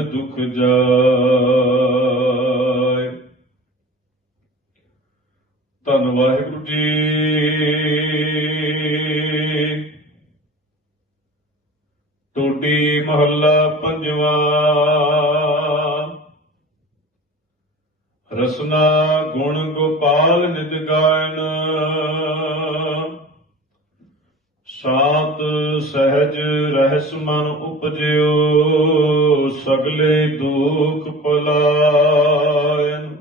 ਦੁਖ ਜਾਏ। ਧੰਨ ਵਾਹਿਗੁਰੂ ਜੀ। ਟੋਡੀ ਮਹੱਲਾ ਪੰਜਵਾ ਰਸਨਾ ਗੁਣ ਗੋਪਾਲ ਨਿਤ ਗਾਇਨ। ਸਾਤ ਸਹਿਜ ਰਹਿਸ ਮਨ ਉਪਜਿਓ, ਸਗਲੇ ਦੁਖ ਪਲਾਇਨ।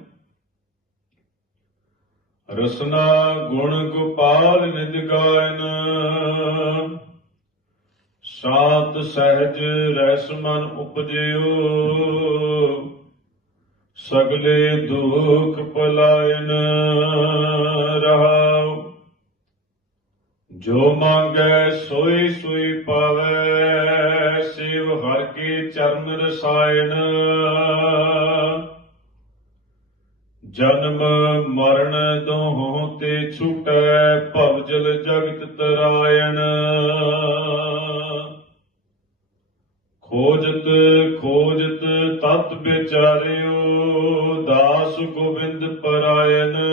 ਰਸਨਾ ਗੁਣ ਗੋਪਾਲ ਨਿਤ ਗਾਇਨ। ਸਾਤ ਸਹਿਜ ਰਹਿਸ ਮਨ ਉਪਜਿਓ, ਸਗਲੇ ਦੁਖ ਪਲਾਇਨ। ਜੋ ਮੰਗੈ ਸੋਈ ਸੋਈ ਪਾਵੈ, ਸਿਵ ਹਰ ਕੇ ਚਰਨ ਰਸਾਇਣ। ਜਨਮ ਮਰਨ ਦੋਹਾਂ ਤੇ ਛੁਟੈ, ਭਵਜਲ ਜਗਤ ਤਰਾਇਣ। ਖੋਜਤ ਖੋਜਤ ਤਤ ਵਿਚਾਰਿਓ, ਦਾਸ ਗੋਬਿੰਦ ਪਰਾਇਣ।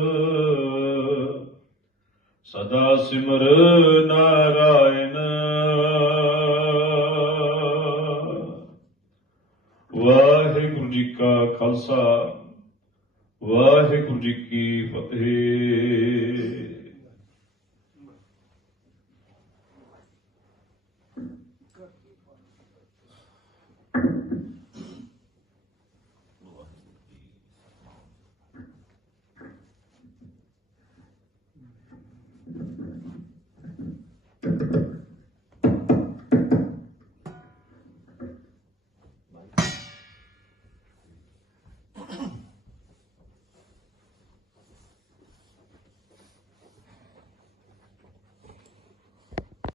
ਸਿਮਰ ਨਾਰਾਇਣ। ਵਾਹਿਗੁਰੂ ਜੀ ਕਾ ਖਾਲਸਾ ਵਾਹਿਗੁਰੂ ਜੀ ਕੀ ਫਤਿਹ।